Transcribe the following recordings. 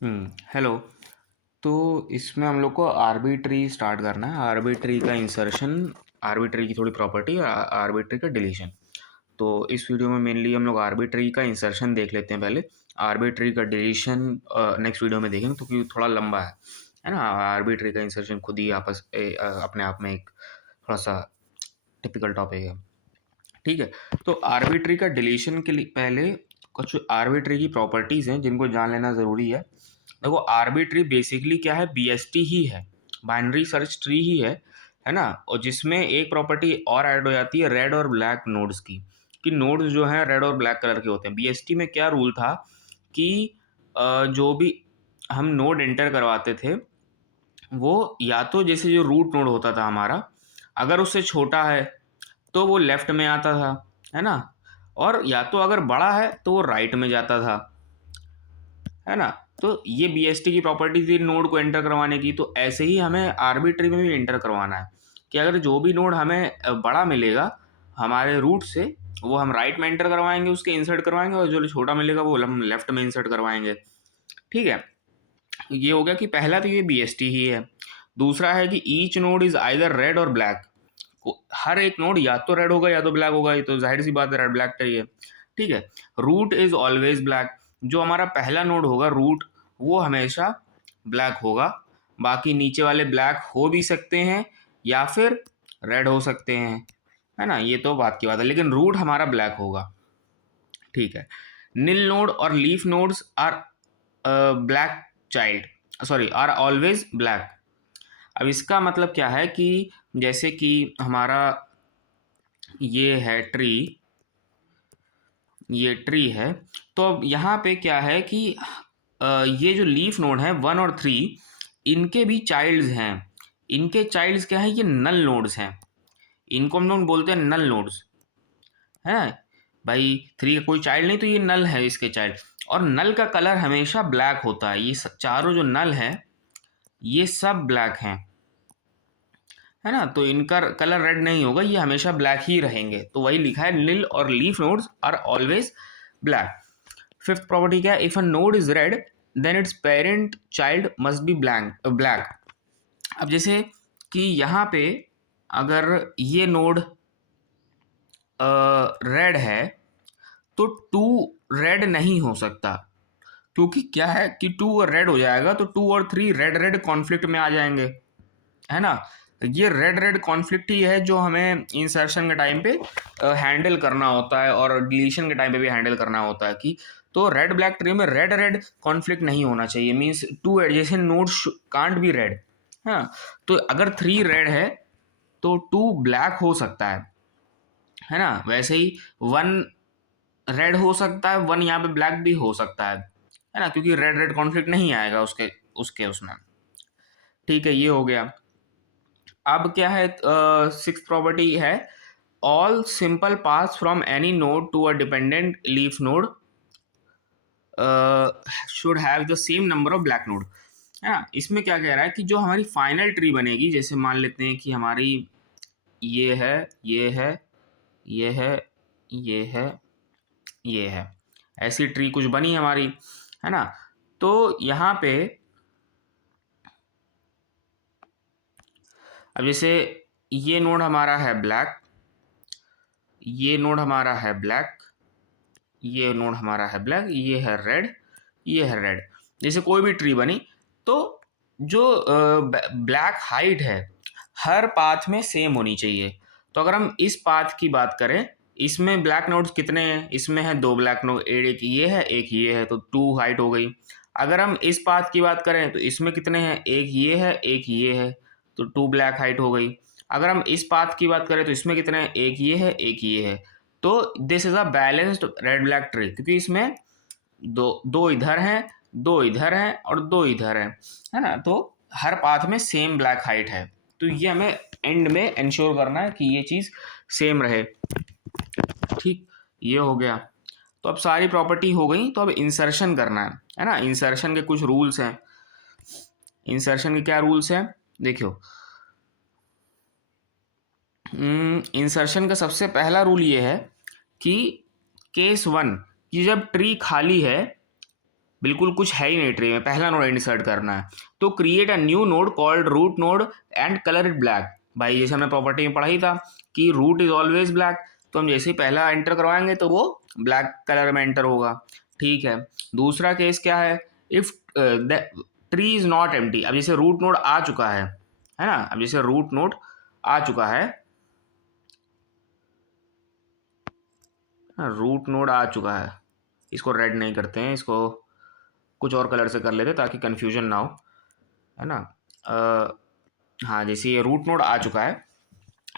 Hello. तो इसमें हम लोग को आर्बिट्री स्टार्ट करना है। आर्बिट्री का इंसर्शन, आर्बिट्री की थोड़ी प्रॉपर्टी और आर्बिट्री का डिलीशन। तो इस वीडियो में मेनली हम लोग आर्बिट्री का इंसर्शन देख लेते हैं पहले। आर्बिट्री का डिलीशन नेक्स्ट वीडियो में देखेंगे, तो क्योंकि थोड़ा लंबा है ना। आर्बिट्री का इंसर्शन खुद ही अपने आप में एक थोड़ा सा टिपिकल टॉपिक है। ठीक है। तो आर्बिट्री का डिलीशन के लिए पहले कुछ आर्बिट्री की प्रॉपर्टीज़ हैं जिनको जान लेना ज़रूरी है। देखो, आर्बिट्री बेसिकली क्या है, बीएसटी ही है, बाइनरी सर्च ट्री ही है ना। और जिसमें एक प्रॉपर्टी और ऐड हो जाती है रेड और ब्लैक नोड्स की, कि नोड्स जो हैं रेड और ब्लैक कलर के होते हैं। बीएसटी में क्या रूल था कि जो भी हम नोड एंटर करवाते थे वो या तो जैसे जो रूट नोड होता था हमारा, अगर उससे छोटा है तो वो लेफ्ट में आता था, है ना। और या तो अगर बड़ा है तो वो राइट में जाता था, है ना। तो ये बीएसटी की प्रॉपर्टी थी नोड को एंटर करवाने की। तो ऐसे ही हमें आर्बिट्री में भी एंटर करवाना है कि अगर जो भी नोड हमें बड़ा मिलेगा हमारे रूट से, वो हम राइट में एंटर करवाएंगे, उसके इंसर्ट करवाएंगे, और जो छोटा मिलेगा वो हम लेफ्ट में इंसर्ट करवाएंगे। ठीक है। ये हो गया कि पहला तो ये बीएसटी ही है। दूसरा है कि each node is either red और ब्लैक। हर एक नोड या तो रेड होगा या तो ब्लैक होगा, ये तो जाहिर सी बात है, रेड ब्लैक चाहिए। ठीक है। Root is always black. जो हमारा पहला नोड होगा रूट, वो हमेशा ब्लैक होगा। बाकी नीचे वाले ब्लैक हो भी सकते हैं या फिर रेड हो सकते हैं, है ना। ये तो बात की बात है, लेकिन रूट हमारा ब्लैक होगा। ठीक है। निल नोड और leaf nodes are black child, sorry, are always black. अब इसका मतलब क्या है कि जैसे कि हमारा ये है ट्री, ये ट्री है। तो अब यहाँ पे क्या है कि ये जो लीफ नोड है 1 और 3, इनके भी चाइल्ड्स हैं। इनके चाइल्ड्स क्या है, ये नल नोड्स हैं। इनको हम लोग बोलते हैं नल नोड्स, है भाई। 3 का कोई चाइल्ड नहीं, तो ये नल है इसके चाइल्ड। और नल का कलर हमेशा ब्लैक होता है। ये चारों जो नल है ये सब ब्लैक हैं, है ना। तो इनका कलर रेड नहीं होगा, ये हमेशा ब्लैक ही रहेंगे। तो वही लिखा है, निल और leaf nodes are always black. Fifth property क्या है, if a node is red then its parent child must be black. अब जैसे कि यहाँ पे अगर ये नोड रेड है तो 2 रेड नहीं हो सकता, क्योंकि क्या है कि 2 और रेड हो जाएगा तो 2 और 3 रेड रेड कॉन्फ्लिक्ट में आ जाएंगे, है ना। ये रेड रेड कॉन्फ्लिक्ट ही है जो हमें इंसर्शन के टाइम पे हैंडल करना होता है, और डिलीशन के टाइम पे भी हैंडल करना होता है कि तो रेड ब्लैक ट्री में रेड रेड कॉन्फ्लिक्ट नहीं होना चाहिए। Means 2 adjacent nodes can't be red, हाँ। तो अगर 3 रेड है तो 2 ब्लैक हो सकता है ना। वैसे ही 1 रेड हो सकता है, 1 यहाँ पे ब्लैक भी हो सकता है ना, क्योंकि रेड रेड कॉन्फ्लिक्ट नहीं आएगा उसके उसके उसमें। ठीक है, ये हो गया। अब क्या है, सिक्स प्रॉपर्टी है, all simple pass from any node to a dependent leaf node should have the same number of black node, है ना। इसमें क्या कह रहा है कि जो हमारी फाइनल ट्री बनेगी, जैसे मान लेते हैं कि हमारी ये है, ये है, ये है, ये है, ये है, ऐसी ट्री कुछ बनी हमारी, है ना। तो यहाँ पे अब जैसे ये नोड हमारा है ब्लैक, ये नोड हमारा है ब्लैक, ये नोड हमारा है ब्लैक, ये है रेड, ये है रेड। जैसे कोई भी ट्री बनी तो जो ब्लैक हाइट है हर पाथ में सेम होनी चाहिए। तो अगर हम इस पाथ की बात करें, इसमें ब्लैक नोड्स कितने हैं, इसमें है 2 ब्लैक नोड, एक ये है एक ये है, तो 2 हाइट हो गई। अगर हम इस पाथ की बात करें तो इसमें कितने हैं, एक ये है एक ये है, तो 2 ब्लैक हाइट हो गई। अगर हम इस पाथ की बात करें तो इसमें कितने हैं, एक ये है एक ये है। तो this is a balanced red black tree, क्योंकि इसमें दो दो इधर हैं, दो इधर हैं और दो इधर हैं, है ना। तो हर पाथ में सेम ब्लैक हाइट है। तो ये हमें एंड में इंश्योर करना है कि ये चीज़ सेम रहे। ठीक, ये हो गया। तो अब सारी प्रॉपर्टी हो गई, तो अब इंसर्शन करना है ना। इंसर्शन के कुछ रूल्स हैं। इंसर्शन के क्या रूल्स हैं, देखियो। इंसर्शन का सबसे पहला रूल ये है कि केस 1, कि जब ट्री खाली है बिल्कुल कुछ है ही नहीं ट्री में, पहला नोड इंसर्ट करना है। तो create a new node called root node and colour it black. भाई जैसे हमने प्रॉपर्टी में पढ़ा ही था कि रूट इज ऑलवेज ब्लैक, तो हम जैसे ही पहला एंटर करवाएंगे तो वो ब्लैक कलर में एंटर होगा। ठीक है, दूसरा केस क्या है, if tree is not empty. अब जैसे रूट नोड आ चुका है ना, अब जैसे रूट नोड आ चुका है, रूट नोड आ चुका है, इसको रेड नहीं करते हैं, इसको कुछ और कलर से कर लेते ताकि कंफ्यूजन ना हो, है ना। हाँ, जैसे ये रूट नोड आ चुका है,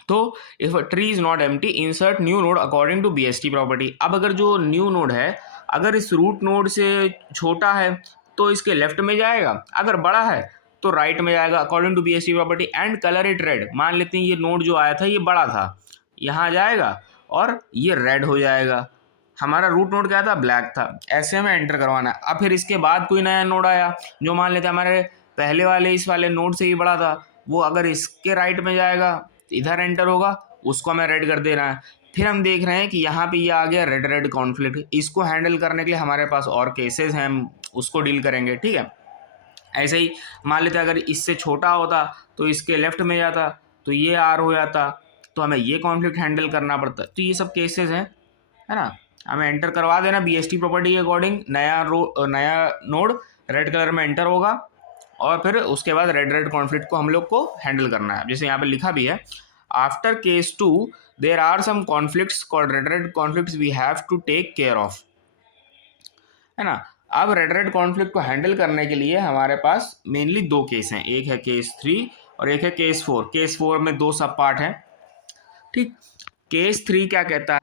तो if tree is not empty insert new node according to BST property. अब अगर जो न्यू नोड है अगर इस रूट नोड से छोटा है तो इसके लेफ्ट में जाएगा, अगर बड़ा है तो राइट में जाएगा according to BST property. And colour it red, मान लेते हैं ये नोड जो आया था ये बड़ा था, यहाँ जाएगा और ये रेड हो जाएगा। हमारा रूट नोड क्या था, ब्लैक था। ऐसे हमें एंटर करवाना है। अब फिर इसके बाद कोई नया नोड आया जो मान लेते हैं हमारे पहले वाले इस वाले नोड से ही बड़ा था, वो अगर इसके राइट में जाएगा इधर एंटर होगा, उसको हमें रेड कर देना है। फिर हम देख रहे हैं कि यहाँ पे ये आ गया रेड रेड कॉन्फ्लिक्ट। इसको हैंडल करने के लिए हमारे पास और केसेस हैं, हम उसको डील करेंगे। ठीक है, ऐसे ही मान लेते अगर इससे छोटा होता तो इसके लेफ्ट में जाता तो ये आर हो जाता, तो हमें ये कॉन्फ्लिक्ट हैंडल करना पड़ता। तो ये सब केसेस हैं, है ना। हमें एंटर करवा देना बीएसटी प्रॉपर्टी के अकॉर्डिंग, नया नोड रेड कलर में एंटर होगा और फिर उसके बाद रेड रेड कॉन्फ्लिक्ट को हम लोग को हैंडल करना है। जैसे यहाँ पे लिखा भी है, after case 2 there are some conflicts called red red conflicts we have to take care of, है ना। अब रेड रेड कॉन्फ्लिक्ट को हैंडल करने के लिए हमारे पास मेनली दो केस हैं, एक है केस 3 और एक है केस 4। केस 4 में दो सब पार्ट हैं। ठीक, केस 3 क्या कहता है,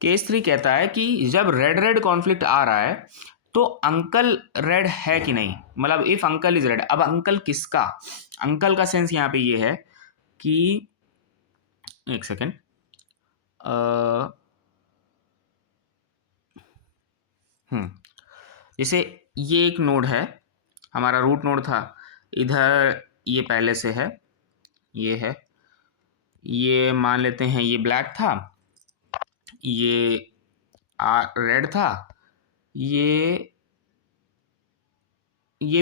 केस 3 कहता है कि जब रेड रेड कॉन्फ्लिक्ट आ रहा है तो अंकल रेड है कि नहीं, मतलब इफ अंकल इज रेड। अब अंकल किसका, अंकल का सेंस यहाँ पे ये है कि एक सेकेंड, जैसे ये एक नोड है, हमारा रूट नोड था, इधर ये पहले से है, ये मान लेते हैं ये ब्लैक था, ये रेड था, ये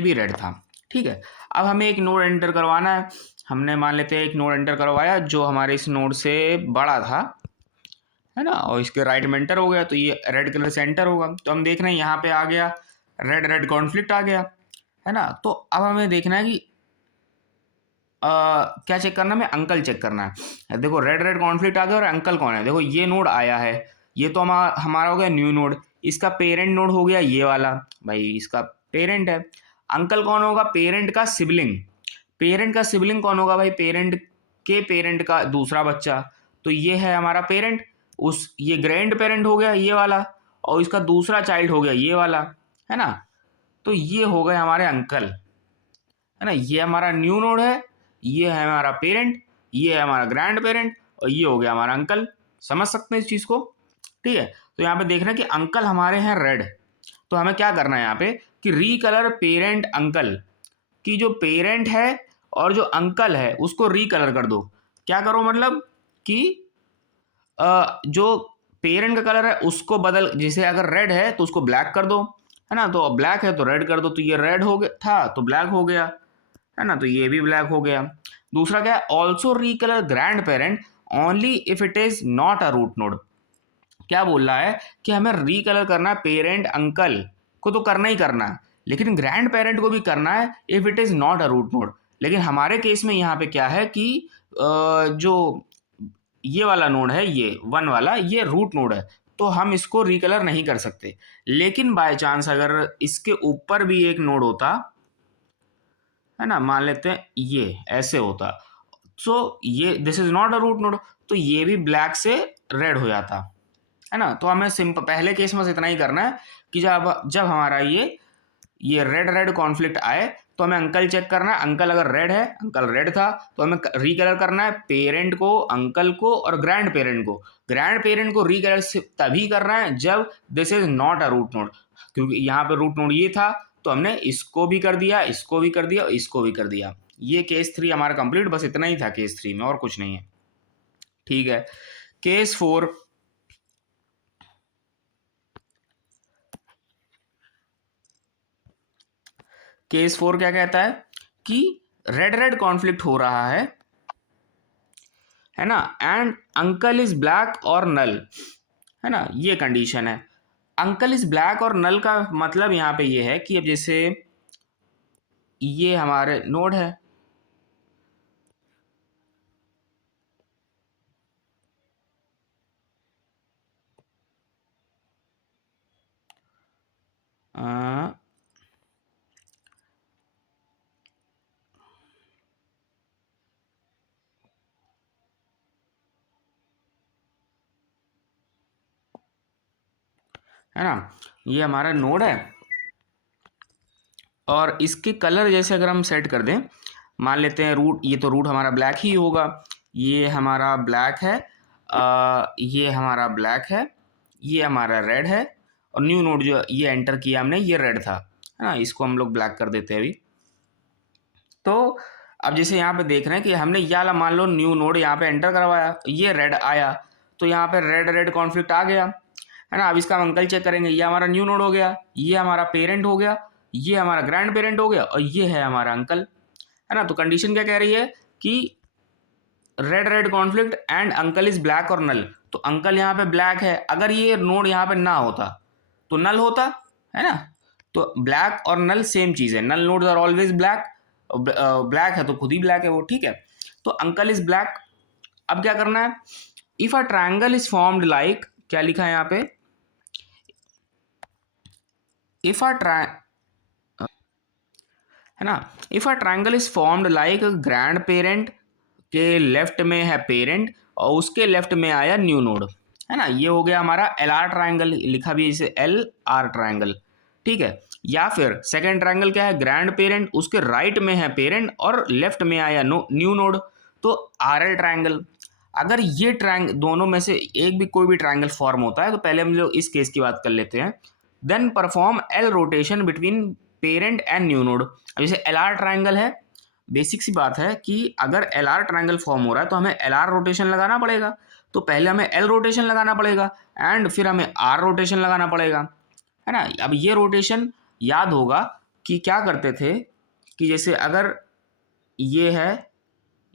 भी रेड था। ठीक है, अब हमें एक नोड एंटर करवाना है। हमने मान लेते हैं एक नोड एंटर करवाया जो हमारे इस नोड से बड़ा था, है ना, और इसके राइट में एंटर हो गया तो ये रेड कलर से एंटर होगा। तो हम देख रहे हैं यहाँ पे आ गया रेड रेड कॉन्फ्लिक्ट आ गया, है ना। तो अब हमें देखना है कि क्या चेक करना है, हमें अंकल चेक करना है। देखो रेड रेड कॉन्फ्लिक्ट आ गया और अंकल कौन है, देखो ये नोड आया है, ये तो हमारा हो गया न्यू नोड, इसका पेरेंट नोड हो गया ये वाला, भाई इसका पेरेंट है। अंकल कौन होगा, पेरेंट का सिबलिंग। पेरेंट का सिबलिंग कौन होगा भाई, पेरेंट के पेरेंट का दूसरा बच्चा। तो ये है हमारा पेरेंट, उस ये ग्रैंड पेरेंट हो गया ये वाला, और इसका दूसरा चाइल्ड हो गया ये वाला, है ना। तो ये हो गए हमारे अंकल, है ना। ये हमारा न्यू नोड है, ये है हमारा पेरेंट, ये है हमारा ग्रैंड पेरेंट, और ये हो गया हमारा अंकल। समझ सकते हैं इस चीज़ को। ठीक है, तो यहाँ पे देख रहे हैं कि अंकल हमारे हैं रेड, तो हमें क्या करना है यहाँ पे कि रीकलर पेरेंट अंकल, कि जो पेरेंट है और जो अंकल है उसको रीकलर कर दो। क्या करो मतलब कि जो पेरेंट का कलर है उसको बदल, जैसे अगर रेड है तो उसको ब्लैक कर दो, है ना। तो ब्लैक है तो रेड कर दो, तो ये रेड हो गया था तो ब्लैक हो गया, है ना। तो ये भी ब्लैक हो गया। दूसरा क्या है, also recolour grand parent only if it is not a root node. क्या बोल रहा है कि हमें रीकलर करना है, पेरेंट अंकल को तो करना ही करना है, लेकिन ग्रैंड पेरेंट को भी करना है if it is not a root node. लेकिन हमारे केस में यहाँ पे क्या है कि जो ये वाला नोड है, ये 1 वाला, ये रूट नोड है, तो हम इसको रिकलर नहीं कर सकते। लेकिन बाय चांस अगर इसके ऊपर भी एक नोड होता, है ना, मान लेते हैं ये ऐसे होता, सो ये this is not a root node, तो ये भी ब्लैक से रेड हो जाता, है ना। तो हमें सिंपल पहले केस में इतना ही करना है कि जब जब हमारा ये रेड रेड कॉन्फ्लिक्ट आए तो हमें अंकल चेक करना है। अंकल अगर रेड है, अंकल रेड था, तो हमें रिकलर करना है पेरेंट को, अंकल को और ग्रैंड पेरेंट को। ग्रैंड पेरेंट को रिकलर तभी करना है जब this is not a root node, क्योंकि यहाँ पे रूट नोड ये था तो हमने इसको भी कर दिया, इसको भी कर दिया और इसको भी कर दिया। ये केस 3 हमारा कंप्लीट, बस इतना ही था केस 3 में, और कुछ नहीं है। ठीक है, केस 4, केस 4 क्या कहता है कि रेड रेड कॉन्फ्लिक्ट हो रहा है ना, एंड अंकल इज ब्लैक और नल, है ना, ये कंडीशन है। अंकल इज ब्लैक और नल का मतलब यहाँ पे ये है कि अब जैसे ये हमारे नोड है, है ना, ये हमारा नोड है और इसके कलर जैसे अगर हम सेट कर दें, मान लेते हैं रूट, ये तो रूट हमारा ब्लैक ही होगा, ये हमारा ब्लैक है, ये हमारा ब्लैक है, ये हमारा रेड है, और न्यू नोड जो ये एंटर किया हमने ये रेड था, है ना, इसको हम लोग ब्लैक कर देते हैं अभी। तो अब जैसे यहाँ पे देख रहे हैं कि हमने ये वाला मान लो न्यू नोड यहाँ पे एंटर करवाया, ये रेड आया, तो यहाँ पे रेड रेड कॉन्फ्लिक्ट आ गया, है ना। अब इसका हम अंकल चेक करेंगे, ये हमारा न्यू नोड हो गया, ये हमारा पेरेंट हो गया, ये हमारा ग्रैंड पेरेंट हो गया, और ये है हमारा अंकल, है ना। तो कंडीशन क्या कह रही है कि red red conflict and uncle is black और नल, तो अंकल यहाँ पे ब्लैक है, अगर ये नोड यहाँ पे ना होता तो नल होता, है ना। तो ब्लैक और नल सेम चीज है, null nodes are always black, black है तो खुद ही ब्लैक है वो, ठीक है। तो अंकल इज ब्लैक। अब क्या करना है, if a triangle is formed like, क्या लिखा है यहाँ पे, इफ अ ट्राय है ना, if a triangle is formed like grand parent के लेफ्ट में है पेरेंट और उसके लेफ्ट में आया न्यू नोड, है ना, ये हो गया हमारा एल आर ट्राइंगल, लिखा भी इसे एल आर ट्राइंगल, ठीक है। या फिर सेकेंड ट्राइंगल क्या है, ग्रैंड पेरेंट उसके राइट में है पेरेंट और लेफ्ट में आया न्यू नोड, तो आर एल ट्राइंगल। अगर ये ट्राइंगल दोनों में से एक भी कोई भी ट्राइंगल फॉर्म होता है, तो पहले हम लोग इस केस की बात कर लेते हैं, then perform L rotation between parent and new node. अब जैसे एल आर ट्राइंगल है, बेसिक सी बात है कि अगर एल आर ट्राइंगल फॉर्म हो रहा है तो हमें एल आर रोटेशन लगाना पड़ेगा, तो पहले हमें एल रोटेशन लगाना पड़ेगा एंड फिर हमें आर रोटेशन लगाना पड़ेगा, है ना। अब ये रोटेशन याद होगा कि क्या करते थे कि जैसे अगर ये है,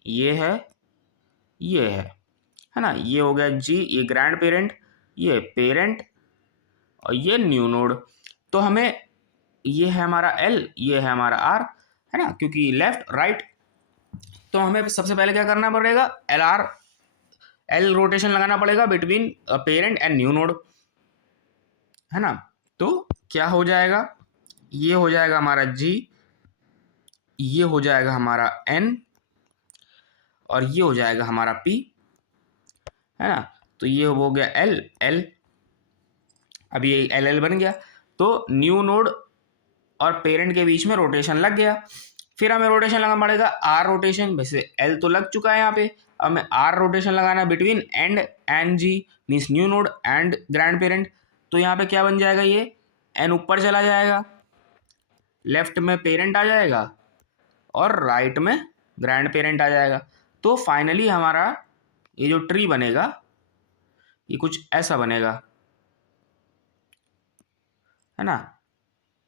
ये है, ये है ना, ये हो गया जी, ये ग्रैंड पेरेंट, ये पेरेंट और ये न्यू नोड, तो हमें ये है हमारा एल, ये है हमारा आर, है ना, क्योंकि लेफ्ट राइट, तो हमें सबसे पहले क्या करना पड़ेगा, एल आर एल रोटेशन लगाना पड़ेगा between parent and new node, है ना। तो क्या हो जाएगा, ये हो जाएगा हमारा जी, ये हो जाएगा हमारा एन और ये हो जाएगा हमारा पी, है ना। तो ये हो गया एल एल, अब ये एल एल बन गया, तो न्यू नोड और पेरेंट के बीच में रोटेशन लग गया। फिर हमें रोटेशन लगाना पड़ेगा आर रोटेशन, वैसे एल तो लग चुका है यहाँ पे, अब हमें आर रोटेशन लगाना between and and G means new node and grand parent, तो यहाँ पे क्या बन जाएगा, ये एन ऊपर चला जाएगा, लेफ्ट में पेरेंट आ जाएगा और राइट में ग्रैंड पेरेंट आ जाएगा। तो फाइनली हमारा ये जो ट्री बनेगा ये कुछ ऐसा बनेगा, है ना।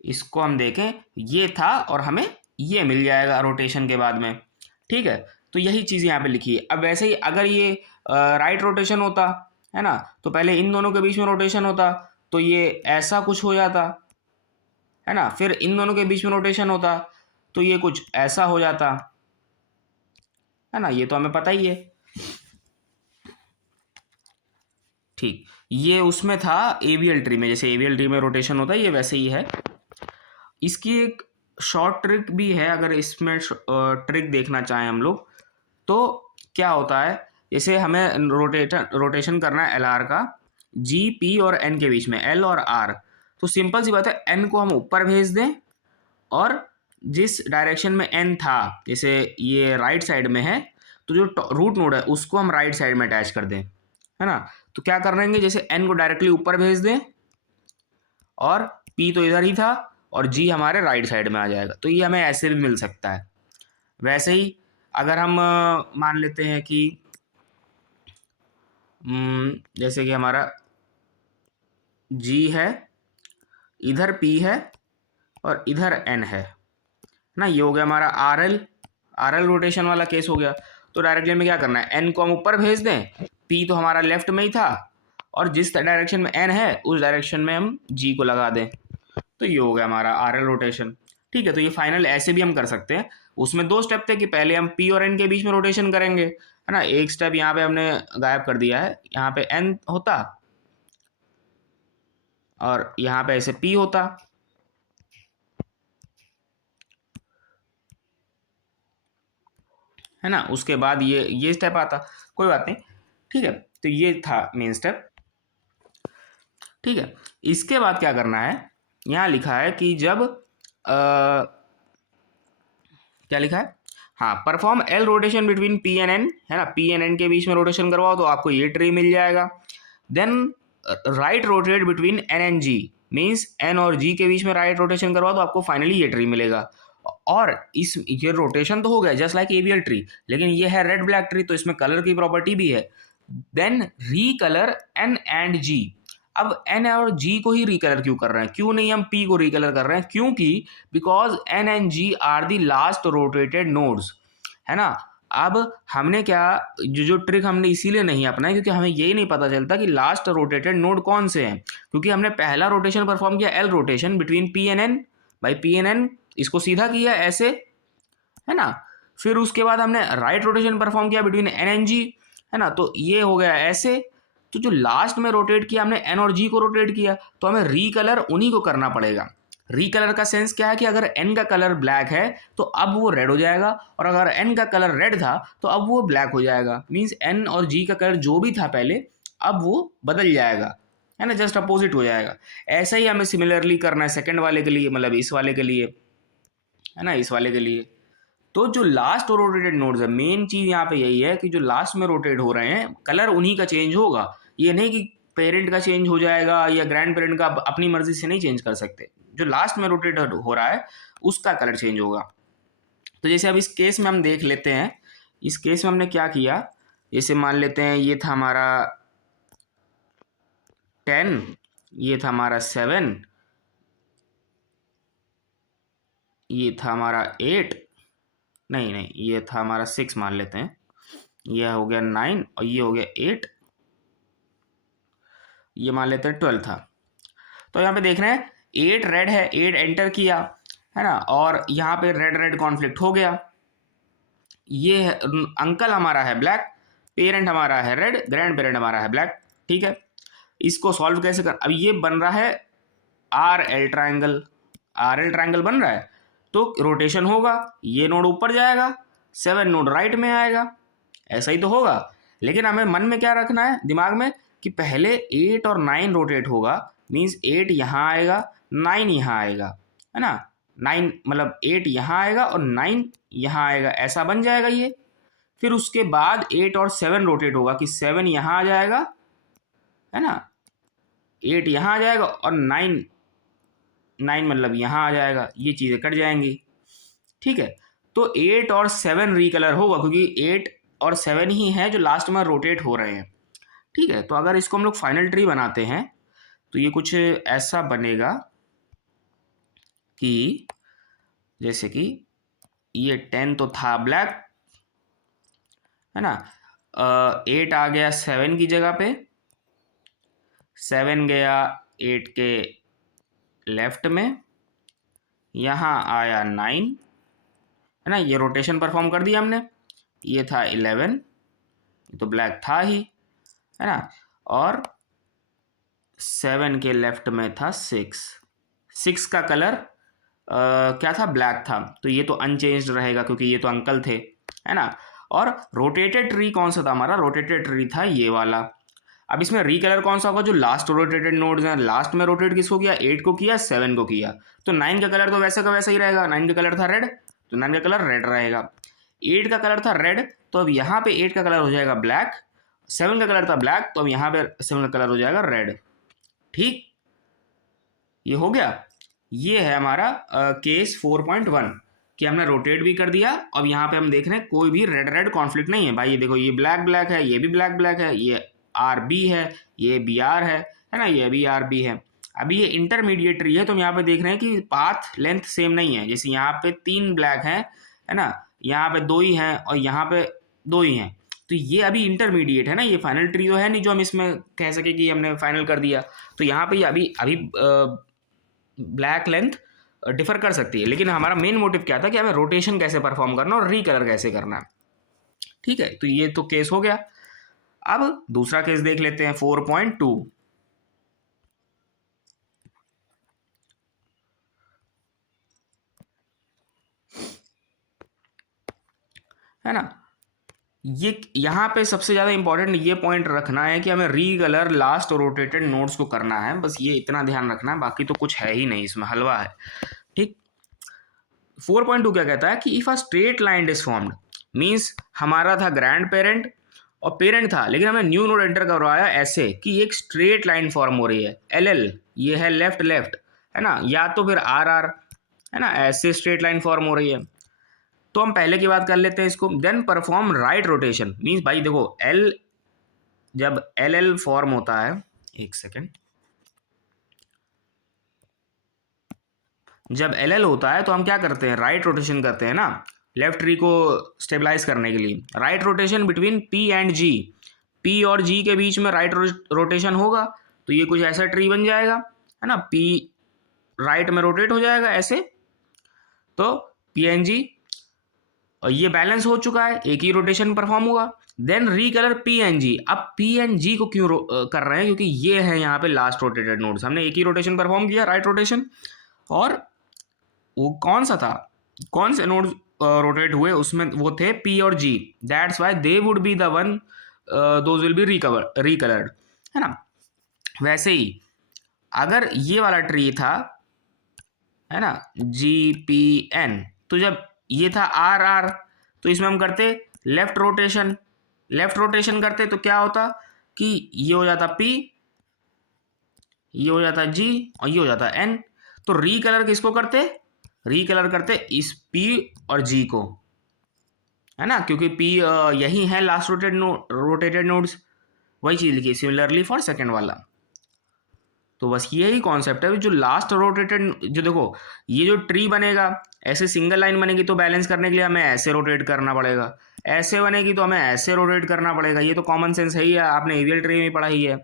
इसको हम देखें, ये था और हमें ये मिल जाएगा रोटेशन के बाद में, ठीक है। तो यही चीज़ यहाँ पे लिखी है। अब वैसे ही अगर ये राइट रोटेशन होता, है ना, तो पहले इन दोनों के बीच में रोटेशन होता तो ये ऐसा कुछ हो जाता, है ना, फिर इन दोनों के बीच में रोटेशन होता तो ये कुछ ऐसा हो जाता, है ना, ये तो हमें पता ही है, ठीक। ये उसमें था एवीएल ट्री में, जैसे एवीएल ट्री में रोटेशन होता है ये वैसे ही है। इसकी एक शॉर्ट ट्रिक भी है, अगर इसमें ट्रिक देखना चाहें हम लोग तो क्या होता है, जैसे हमें रोटेशन करना है एल आर का जी पी और एन के बीच में, एल और आर, तो सिंपल सी बात है, एन को हम ऊपर भेज दें और जिस डायरेक्शन में एन था, जैसे ये राइट साइड में है, तो जो रूट नोड है उसको हम राइट साइड में अटैच कर दें, है ना। तो क्या कर रहे हैं, जैसे एन को डायरेक्टली ऊपर भेज दें और पी तो इधर ही था और जी हमारे राइट साइड में आ जाएगा, तो ये हमें ऐसे भी मिल सकता है। वैसे ही अगर हम मान लेते हैं कि जैसे कि हमारा जी है, इधर पी है और इधर एन है, ना, ये हो गया हमारा आर एल रोटेशन वाला केस हो गया। तो डायरेक्टली हमें क्या करना है, एन को हम ऊपर भेज दें, पी तो हमारा लेफ्ट में ही था, और जिस डायरेक्शन में एन है उस डायरेक्शन में हम जी को लगा दें, तो ये हो गया हमारा आर एल रोटेशन। ठीक है, तो ये फाइनल ऐसे भी हम कर सकते हैं। उसमें दो स्टेप थे कि पहले हम पी और एन के बीच में रोटेशन करेंगे, है ना। एक स्टेप यहाँ पे हमने गायब कर दिया है, यहाँ पे एन होता और यहाँ पे ऐसे पी होता, है ना। उसके बाद ये स्टेप आता, कोई बात नहीं, ठीक है। तो ये था मेन स्टेप, ठीक है। इसके बाद क्या करना है, यहाँ लिखा है कि जब क्या लिखा है, हाँ, perform L rotation between P N N, है ना, पी एन एन के बीच में रोटेशन करवाओ तो आपको ये ट्री मिल जाएगा। Then right rotate between N and G, means N और जी के बीच में राइट रोटेशन करवाओ तो आपको फाइनली ये ट्री मिलेगा। और ये रोटेशन तो हो गया जस्ट लाइक एवियल ट्री, लेकिन ये है रेड ब्लैक ट्री, तो इसमें कलर की प्रॉपर्टी भी है। देन रीकलर एन एंड जी। अब एन और जी को ही रिकलर क्यों कर रहे हैं, क्यों नहीं हम पी को रिकलर कर रहे हैं, क्योंकि because N and G are the last rotated nodes, है ना। अब हमने क्या, जो ट्रिक हमने इसीलिए नहीं अपनाई क्योंकि हमें यही नहीं पता चलता कि लास्ट रोटेटेड नोड कौन से हैं, क्योंकि हमने पहला रोटेशन परफॉर्म किया L rotation between P N N, by P N N, इसको सीधा किया ऐसे, है ना। फिर उसके बाद हमने राइट रोटेशन परफॉर्म किया बिटवीन एन एन जी, है ना, तो ये हो गया ऐसे। तो जो लास्ट में रोटेट किया हमने एन और जी को रोटेट किया, तो हमें रीकलर उन्हीं को करना पड़ेगा। रीकलर का सेंस क्या है कि अगर एन का कलर ब्लैक है तो अब वो रेड हो जाएगा, और अगर एन का कलर रेड था तो अब वो ब्लैक हो जाएगा। मीन्स एन और जी का कलर जो भी था पहले, अब वो बदल जाएगा, है ना, जस्ट अपोजिट हो जाएगा। ऐसा ही हमें सिमिलरली करना है सेकंड वाले के लिए, मतलब इस वाले के लिए, है ना, इस वाले के लिए। तो जो लास्ट रोटेटेड नोड्स है, मेन चीज यहाँ पे यही है कि जो लास्ट में रोटेट हो रहे हैं कलर उन्हीं का चेंज होगा। ये नहीं कि पेरेंट का चेंज हो जाएगा या ग्रैंड पेरेंट का, अपनी मर्जी से नहीं चेंज कर सकते। जो लास्ट में रोटेट हो रहा है उसका कलर चेंज होगा। तो जैसे अब इस केस में हम देख लेते हैं, इस केस में हमने क्या किया, जैसे मान लेते हैं ये था हमारा 10, ये था हमारा 7, ये था हमारा 8, नहीं ये था हमारा 6 मान लेते हैं, ये हो गया 9 और ये हो गया 8, ये मान लेते हैं 12 था। तो यहाँ पे देख रहे हैं 8 रेड है, 8 एंटर किया, है ना, और यहाँ पे रेड रेड कॉन्फ्लिक्ट हो गया। ये अंकल हमारा है ब्लैक, पेरेंट हमारा है रेड, ग्रैंड पेरेंट हमारा है ब्लैक, ठीक है। इसको सॉल्व कैसे कर, अब ये बन रहा है R L triangle, R L triangle बन रहा है, तो रोटेशन होगा, ये नोड ऊपर जाएगा, 7 नोड राइट में आएगा, ऐसा ही तो होगा। लेकिन हमें मन में क्या रखना है दिमाग में कि पहले 8 और 9 रोटेट होगा, मीन्स 8 यहाँ आएगा, 9 यहाँ आएगा, है ना। 9 मतलब 8 यहाँ आएगा और 9 यहाँ आएगा, ऐसा बन जाएगा ये। फिर उसके बाद 8 और 7 रोटेट होगा कि 7 यहाँ आ जाएगा, है ना, 8 यहाँ आ जाएगा और 9 मतलब यहाँ आ जाएगा, ये चीज़ें कट जाएंगी, ठीक है। तो 8 और 7 रिकलर होगा क्योंकि 8 और 7 ही है जो लास्ट में रोटेट हो रहे हैं, ठीक है। तो अगर इसको हम लोग फाइनल ट्री बनाते हैं तो ये कुछ ऐसा बनेगा कि जैसे कि ये 10 तो था ब्लैक, है ना, 8 आ गया 7 की जगह पे, 7 गया 8 के लेफ्ट में, यहाँ आया 9, है ना, ये रोटेशन परफॉर्म कर दिया हमने। ये था 11, ये तो ब्लैक था ही, है ना, और 7 के लेफ्ट में था 6 का कलर क्या था, ब्लैक था, तो ये तो अनचेंज्ड रहेगा क्योंकि ये तो अंकल थे, है ना। और रोटेटेड ट्री कौन सा था हमारा, रोटेटेड ट्री था ये वाला। अब इसमें रीकलर कौन सा होगा, जो लास्ट रोटेटेड नोड्स हैं, लास्ट में रोटेट किसको किया, 8 को किया, 7 को किया, तो 9 का कलर तो वैसे का वैसा ही रहेगा, 9 का कलर था रेड, तो 9 का कलर रेड रहेगा। 8 का कलर था रेड, तो अब यहाँ पे 8 का कलर हो जाएगा ब्लैक, 7 का कलर था ब्लैक, तो अब यहाँ पे 7 का कलर हो जाएगा रेड, ठीक, ये हो गया। ये है हमारा केस 4.1 कि हमने रोटेट भी कर दिया। अब यहाँ पे हम देख रहे हैं कोई भी रेड रेड कॉन्फ्लिक्ट नहीं है भाई, ये देखो ये ब्लैक ब्लैक है, ये भी ब्लैक ब्लैक है, ये आर बी है, ये बी आर है ना, ये भी आर बी है, अभी ये इंटरमीडिएट ट्री है, तो हम यहाँ पे देख रहे हैं कि पाथ लेंथ सेम नहीं है। जैसे यहाँ पे 3 ब्लैक हैं, है ना, यहाँ पे 2 ही हैं और यहाँ पे 2 ही हैं, तो ये अभी इंटरमीडिएट है ना, ये फाइनल ट्री तो है नहीं जो हम इसमें कह सके कि हमने फाइनल कर दिया। तो यहाँ पे अभी अभी ब्लैक लेंथ डिफर कर सकती है, लेकिन हमारा मेन मोटिव क्या था कि हमें रोटेशन कैसे परफॉर्म करना और रीकलर कैसे करना है। ठीक है, तो ये तो केस हो गया। अब दूसरा केस देख लेते हैं 4.2। है ना, ये यहाँ पे सबसे ज़्यादा इंपॉर्टेंट ये पॉइंट रखना है कि हमें रीकलर लास्ट रोटेटेड नोड्स को करना है, बस ये इतना ध्यान रखना है, बाकी तो कुछ है ही नहीं इसमें, हलवा है। ठीक, 4.2 क्या कहता है कि if a straight line is formed, means हमारा था ग्रैंड पेरेंट और पेरेंट था, लेकिन हमें न्यू नोड एंटर करवाया ऐसे कि एक स्ट्रेट लाइन फॉर्म हो रही है, एल एल, ये है लेफ्ट लेफ्ट, है ना, या तो फिर आर आर, है ना, ऐसे स्ट्रेट लाइन फॉर्म हो रही है। तो हम पहले की बात कर लेते हैं इसको। Then perform right rotation, means भाई देखो एल, जब एल एल फॉर्म होता है, एक सेकेंड, जब एल एल होता है तो हम क्या करते हैं, राइट रोटेशन करते हैं ना, लेफ्ट ट्री को स्टेबलाइज करने के लिए। Right rotation between P and G, P और जी के बीच में राइट रोटेशन होगा, तो ये कुछ ऐसा ट्री बन जाएगा, है ना, पी राइट में रोटेट हो जाएगा ऐसे, तो पी एन जी, और ये बैलेंस हो चुका है, एक ही रोटेशन परफॉर्म हुआ। Then recolour P N G. अब पी एन जी को क्यों कर रहे हैं, क्योंकि ये है यहाँ पे लास्ट रोटेटेड नोड्स, हमने एक ही रोटेशन परफॉर्म किया, राइट रोटेशन, और वो कौन सा था, कौन से नोड रोटेट हुए उसमें, वो थे पी और G, that's why they would be the one those will be recoloured, है ना। वैसे ही अगर ये वाला ट्री था, है ना, जी पी एन, तो जब ये था आर आर, तो इसमें हम करते लेफ्ट रोटेशन, लेफ्ट रोटेशन करते तो क्या होता कि ये हो जाता पी, ये हो जाता जी, और ये हो जाता एन। तो रीकलर किसको करते, रीकलर करते इस पी और जी को, है ना, क्योंकि पी यही है लास्ट रोटेटेड नोड्स, वही चीज लिखी। सिमिलरली फॉर सेकंड वाला, तो बस यही कॉन्सेप्ट है, जो लास्ट रोटेटेड, जो देखो ये जो ट्री बनेगा, ऐसे सिंगल लाइन बनेगी तो बैलेंस करने के लिए हमें ऐसे रोटेट करना पड़ेगा, ऐसे बनेगी तो हमें ऐसे रोटेट करना पड़ेगा, ये तो कॉमन सेंस है ही है, आपने एवियल ट्री में पढ़ा ही है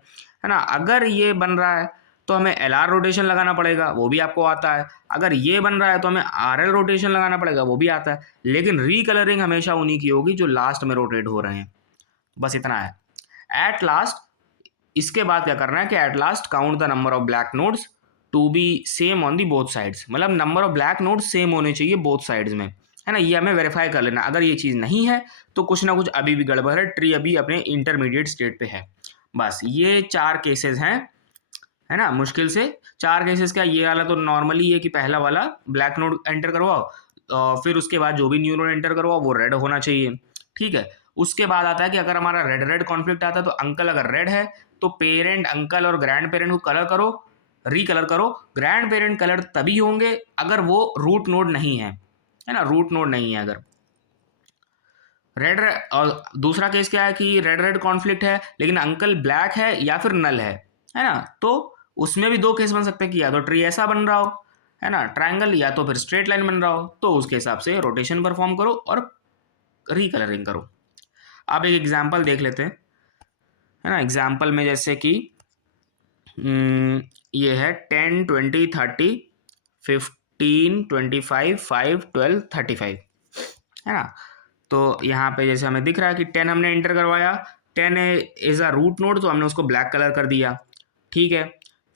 ना। अगर ये बन रहा है तो हमें एल आर रोटेशन लगाना पड़ेगा, वो भी आपको आता है। अगर ये बन रहा है तो हमें आर एल रोटेशन लगाना पड़ेगा, वो भी आता है। लेकिन रीकलरिंग हमेशा उन्हीं की होगी जो लास्ट में रोटेट हो रहे हैं, बस इतना है। एट लास्ट, इसके बाद क्या करना है कि at last count the number of black nodes to be same on the both sides, मतलब number of black nodes same होने चाहिए बोथ साइड्स में, है ना, ये हमें वेरीफाई कर लेना। अगर ये चीज़ नहीं है तो कुछ ना कुछ अभी भी गड़बड़ है, ट्री अभी अपने इंटरमीडिएट स्टेट पे है। बस ये 4 केसेस हैं, है ना, मुश्किल से 4 केसेस। क्या, ये वाला तो नॉर्मली है कि पहला वाला ब्लैक नोड एंटर करवाओ, फिर उसके बाद जो भी न्यू नोड एंटर करवाओ वो रेड होना चाहिए। ठीक है, उसके बाद आता है कि अगर हमारा रेड रेड कॉन्फ्लिक्ट आता है तो अंकल अगर रेड है तो पेरेंट, अंकल और ग्रैंड पेरेंट को कलर करो, रीकलर करो। ग्रैंड पेरेंट कलर तभी होंगे अगर वो रूट नोड नहीं है ना, रूट नोड नहीं है अगर। रेड, और दूसरा केस क्या है कि रेड रेड कॉन्फ्लिक्ट है लेकिन अंकल ब्लैक है या फिर नल है ना, तो उसमें भी 2 केस बन सकते हैं कि या तो ट्री ऐसा बन रहा हो, है ना, ट्रायंगल, या तो फिर स्ट्रेट लाइन बन रहा हो, तो उसके हिसाब से रोटेशन परफॉर्म करो और रीकलरिंग करो। अब एक एग्जांपल देख लेते हैं, है ना। एग्जांपल में जैसे कि ये है 10 20 30 15 25 5 12 35, है ना। तो यहाँ पे जैसे हमें दिख रहा है कि 10 हमने एंटर करवाया, 10 इज अ रूट नोड, तो हमने उसको ब्लैक कलर कर दिया। ठीक है,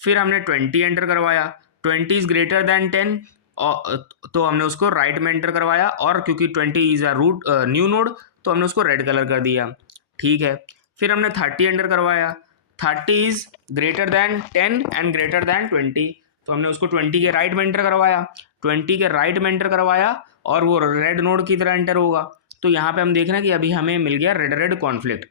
फिर हमने 20 एंटर करवाया, 20 इज ग्रेटर देन 10, और तो हमने उसको राइट में एंटर करवाया, और क्योंकि 20 is a root new node तो हमने उसको रेड कलर कर दिया। ठीक है, फिर हमने 30 एंटर करवाया, 30 is greater than 10 and greater than 20, तो हमने उसको 20 के राइट में एंटर करवाया, 20 के राइट में एंटर करवाया, और वो रेड नोड की तरह एंटर होगा। तो यहाँ पे हम देख रहे हैं कि अभी हमें मिल गया red red conflict,